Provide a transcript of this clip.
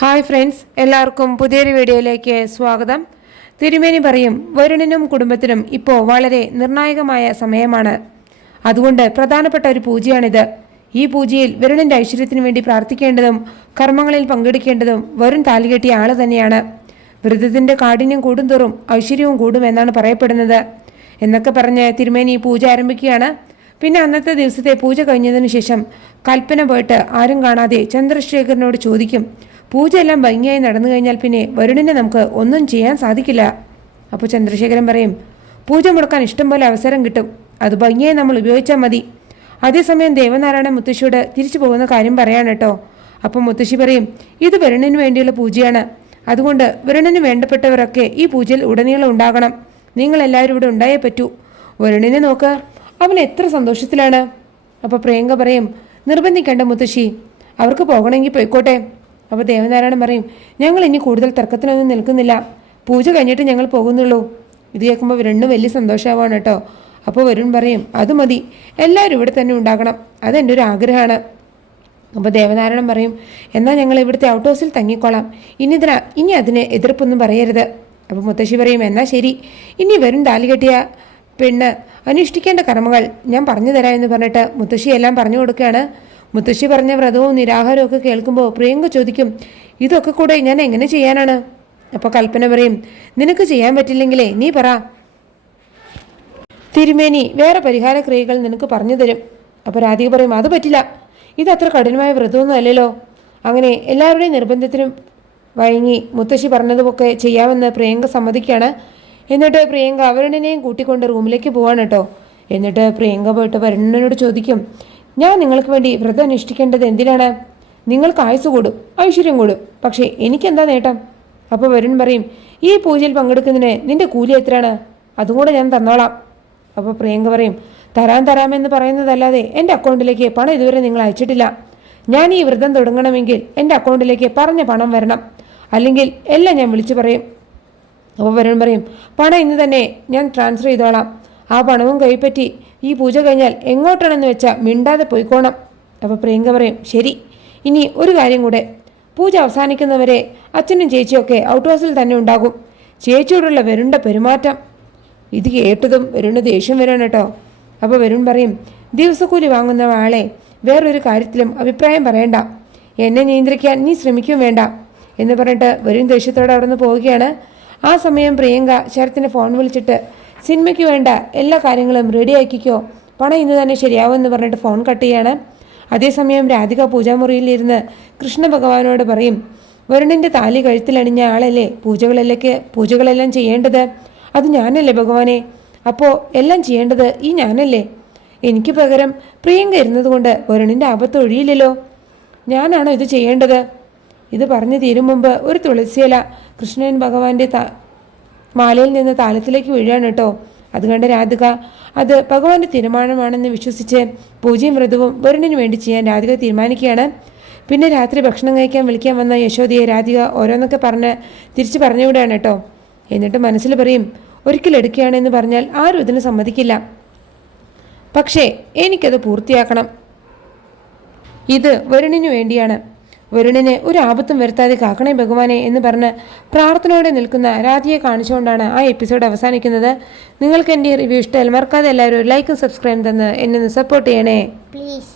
Hi friends, എല്ലാവർക്കും പുതിയൊരു വീഡിയോയിലേക്ക് സ്വാഗതം. തിരുമേനി പറയും, വരുണിനും കുടുംബത്തിനും ഇപ്പോൾ വളരെ നിർണായകമായ സമയമാണ്. അതുകൊണ്ട് പ്രധാനപ്പെട്ട ഒരു പൂജയാണിത്. ഈ പൂജയിൽ വരുണിൻ്റെ ഐശ്വര്യത്തിന് വേണ്ടി പ്രാർത്ഥിക്കേണ്ടതും കർമ്മങ്ങളിൽ പങ്കെടുക്കേണ്ടതും വരുൺ താലികെട്ടിയ ആൾ തന്നെയാണ്. വ്രതത്തിൻ്റെ കാഠിന്യം കൂടുന്തോറും ഐശ്വര്യവും കൂടുമെന്നാണ് പറയപ്പെടുന്നത് എന്നൊക്കെ പറഞ്ഞ് തിരുമേനി പൂജ ആരംഭിക്കുകയാണ്. പിന്നെ അന്നത്തെ ദിവസത്തെ പൂജ കഴിഞ്ഞതിന് ശേഷം കൽപ്പന പോയിട്ട് ആരും കാണാതെ ചന്ദ്രശേഖരനോട് ചോദിക്കും, പൂജ എല്ലാം ഭംഗിയായി നടന്നു കഴിഞ്ഞാൽ പിന്നെ വരുണിനെ നമുക്ക് ഒന്നും ചെയ്യാൻ സാധിക്കില്ല. അപ്പോൾ ചന്ദ്രശേഖരൻ പറയും, പൂജ മുടക്കാൻ ഇഷ്ടം പോലെ അവസരം കിട്ടും, അത് ഭംഗിയായി നമ്മൾ ഉപയോഗിച്ചാൽ മതി. അതേസമയം ദേവനാരായണ മുത്തശ്ശിയോട് തിരിച്ചു പോകുന്ന കാര്യം പറയാണ് കേട്ടോ. അപ്പം മുത്തശ്ശി പറയും, ഇത് വരുണിന് വേണ്ടിയുള്ള പൂജയാണ്, അതുകൊണ്ട് വരുണിന് വേണ്ടപ്പെട്ടവരൊക്കെ ഈ പൂജയിൽ ഉടനീളം ഉണ്ടാകണം. നിങ്ങളെല്ലാവരും ഇവിടെ ഉണ്ടായേ പറ്റൂ. വരുണിനെ നോക്ക്, അവൻ എത്ര സന്തോഷത്തിലാണ്. അപ്പോൾ പ്രിയങ്ക പറയും, നിർബന്ധിക്കേണ്ട മുത്തശ്ശി, അവർക്ക് പോകണമെങ്കിൽ പോയിക്കോട്ടെ. അപ്പോൾ ദേവനാരായണൻ പറയും, ഞങ്ങൾ ഇനി കൂടുതൽ തർക്കത്തിനൊന്നും നിൽക്കുന്നില്ല, പൂജ കഴിഞ്ഞിട്ട് ഞങ്ങൾ പോകുന്നുള്ളൂ. ഇത് കേൾക്കുമ്പോൾ വരുണിന് വലിയ സന്തോഷമാവാണ് കേട്ടോ. അപ്പോൾ വരുൺ പറയും, അത് മതി, എല്ലാവരും ഇവിടെ തന്നെ ഉണ്ടാകണം, അതെൻ്റെ ഒരു ആഗ്രഹമാണ്. അപ്പോൾ ദേവനാരായണൻ പറയും, എന്നാൽ ഞങ്ങൾ ഇവിടുത്തെ ഔട്ട് ഹൗസിൽ തങ്ങിക്കോളാം, ഇനി അതിന് എതിർപ്പൊന്നും പറയരുത്. അപ്പോൾ മുത്തശ്ശി പറയും, എന്നാൽ ശരി, ഇനി വരുൺ താലി കെട്ടിയ പെണ്ണ് അനുഷ്ഠിക്കേണ്ട കർമ്മങ്ങൾ ഞാൻ പറഞ്ഞു തരാം എന്ന് പറഞ്ഞിട്ട് മുത്തശ്ശി എല്ലാം പറഞ്ഞു കൊടുക്കുകയാണ്. മുത്തശ്ശി പറഞ്ഞ വ്രതവും നിരാഹാരവും ഒക്കെ കേൾക്കുമ്പോൾ പ്രിയങ്ക ചോദിക്കും, ഇതൊക്കെ കൂടെ ഞാൻ എങ്ങനെ ചെയ്യാനാണ്? അപ്പോൾ കൽപ്പന പറയും, നിനക്ക് ചെയ്യാൻ പറ്റില്ലെങ്കിലേ നീ പറ, തിരുമേനി വേറെ പരിഹാര ക്രിയകൾ നിനക്ക് പറഞ്ഞു തരും. അപ്പോൾ രാധിക പറയും, അത് പറ്റില്ല, ഇതത്ര കഠിനമായ വ്രതമൊന്നും അല്ലല്ലോ. അങ്ങനെ എല്ലാവരുടെയും നിർബന്ധത്തിനും വഴങ്ങി മുത്തശ്ശി പറഞ്ഞതുമൊക്കെ ചെയ്യാമെന്ന് പ്രിയങ്ക സമ്മതിക്കുകയാണ്. എന്നിട്ട് പ്രിയങ്ക വരുണിനെയും കൂട്ടിക്കൊണ്ട് റൂമിലേക്ക് പോവാണ് കേട്ടോ. എന്നിട്ട് പ്രിയങ്ക പോയിട്ട് വരുണിനോട് ചോദിക്കും, ഞാൻ നിങ്ങൾക്ക് വേണ്ടി വ്രതം അനുഷ്ഠിക്കേണ്ടത് എന്തിനാണ്? നിങ്ങൾക്ക് ആയുസ് കൂടും, ഐശ്വര്യം കൂടും, പക്ഷേ എനിക്കെന്താ നേട്ടം? അപ്പോൾ വരുൺ പറയും, ഈ പൂജയിൽ പങ്കെടുക്കുന്നതിന് നിന്റെ കൂലി എത്രയാണ്? അതും കൂടെ ഞാൻ തന്നോളാം. അപ്പോൾ പ്രിയങ്ക പറയും, തരാമെന്ന് പറയുന്നതല്ലാതെ എൻ്റെ അക്കൗണ്ടിലേക്ക് പണം ഇതുവരെ നിങ്ങൾ അയച്ചിട്ടില്ല. ഞാൻ ഈ വ്രതം തുടങ്ങണമെങ്കിൽ എൻ്റെ അക്കൗണ്ടിലേക്ക് പറഞ്ഞ പണം വരണം, അല്ലെങ്കിൽ എല്ലാം ഞാൻ വിളിച്ചു പറയും. അപ്പോൾ വരുൺ പറയും, പണം ഇന്ന് തന്നെ ഞാൻ ട്രാൻസ്ഫർ ചെയ്തോളാം. ആ പണവും കൈപ്പറ്റി ഈ പൂജ കഴിഞ്ഞാൽ എങ്ങോട്ടാണെന്ന് വെച്ചാൽ മിണ്ടാതെ പോയിക്കോണം. അപ്പോൾ പ്രിയങ്ക പറയും, ശരി, ഇനി ഒരു കാര്യം കൂടെ, പൂജ അവസാനിക്കുന്നവരെ അച്ഛനും ചേച്ചിയൊക്കെ ഔട്ട് ഹൗസിൽ തന്നെ ഉണ്ടാകും. ചേച്ചിയോടുള്ള വരുണിൻ്റെ പെരുമാറ്റം. ഇത് കേട്ടതും വരുണിന് ദേഷ്യം വരണം കേട്ടോ. അപ്പോൾ വരുൺ പറയും, ദിവസക്കൂലി വാങ്ങുന്ന ആളെ വേറൊരു കാര്യത്തിലും അഭിപ്രായം പറയണ്ട, എന്നെ നിയന്ത്രിക്കാൻ നീ ശ്രമിക്കും വേണ്ട എന്ന് പറഞ്ഞിട്ട് വരുൺ ദേഷ്യത്തോടെ അവിടെ നിന്ന് പോവുകയാണ്. ആ സമയം പ്രിയങ്ക ശരത്തിന് ഫോൺ വിളിച്ചിട്ട്, സിനിമയ്ക്ക് വേണ്ട എല്ലാ കാര്യങ്ങളും റെഡിയാക്കിക്കോ, പണം ഇന്ന് തന്നെ ശരിയാവുമെന്ന് പറഞ്ഞിട്ട് ഫോൺ കട്ട് ചെയ്യാണ്. അതേസമയം രാധിക പൂജാമുറിയിലിരുന്ന് കൃഷ്ണ ഭഗവാനോട് പറയും, വരുണിൻ്റെ താലി കഴുത്തിലണിഞ്ഞ ആളല്ലേ പൂജകളെല്ലാം ചെയ്യേണ്ടത്? അത് ഞാനല്ലേ ഭഗവാനെ? അപ്പോൾ എല്ലാം ചെയ്യേണ്ടത് ഈ ഞാനല്ലേ? എനിക്ക് പകരം പ്രിയങ്ക ഇരുന്നതുകൊണ്ട് വരുണിൻ്റെ ആപത്ത് ഒഴിയില്ലല്ലോ, ഞാനാണോ ഇത് ചെയ്യേണ്ടത്? ഇത് പറഞ്ഞു തീരും മുമ്പ് ഒരു തുളസിയില കൃഷ്ണൻ ഭഗവാന്റെ മാലയിൽ നിന്ന് താലത്തിലേക്ക് വീഴാണ് കേട്ടോ. അത് കണ്ട രാധിക അത് ഭഗവാന്റെ തീരുമാനമാണെന്ന് വിശ്വസിച്ച് പൂജയും വ്രതവും വരുണിന് വേണ്ടി ചെയ്യാൻ രാധിക തീരുമാനിക്കുകയാണ്. പിന്നെ രാത്രി ഭക്ഷണം കഴിക്കാൻ വിളിക്കാൻ വന്ന യശോദയെ രാധിക ഓരോന്നൊക്കെ പറഞ്ഞ് തിരിച്ച് പറഞ്ഞുവിടുകയാണ് കേട്ടോ. എന്നിട്ട് മനസ്സിൽ പറയും, ഒരിക്കൽ എടുക്കുകയാണെന്ന് പറഞ്ഞാൽ ആരും ഇതിന് സമ്മതിക്കില്ല, പക്ഷേ എനിക്കത് പൂർത്തിയാക്കണം. ഇത് വരുണിന് വേണ്ടിയാണ്, വരുണിന് ഒരു ആപത്തും വരുത്താതെ കാക്കണേ ഭഗവാനെ എന്ന് പറഞ്ഞ് പ്രാർത്ഥനയോടെ നിൽക്കുന്ന രാധിയെ കാണിച്ചുകൊണ്ടാണ് ആ എപ്പിസോഡ് അവസാനിക്കുന്നത്. നിങ്ങൾക്ക് എൻ്റെ റിവ്യൂ ഇഷ്ടമായാൽ മറക്കാതെ എല്ലാവരും ലൈക്കും സബ്സ്ക്രൈബും തന്ന് എന്നെ സപ്പോർട്ട് ചെയ്യണേ പ്ലീസ്.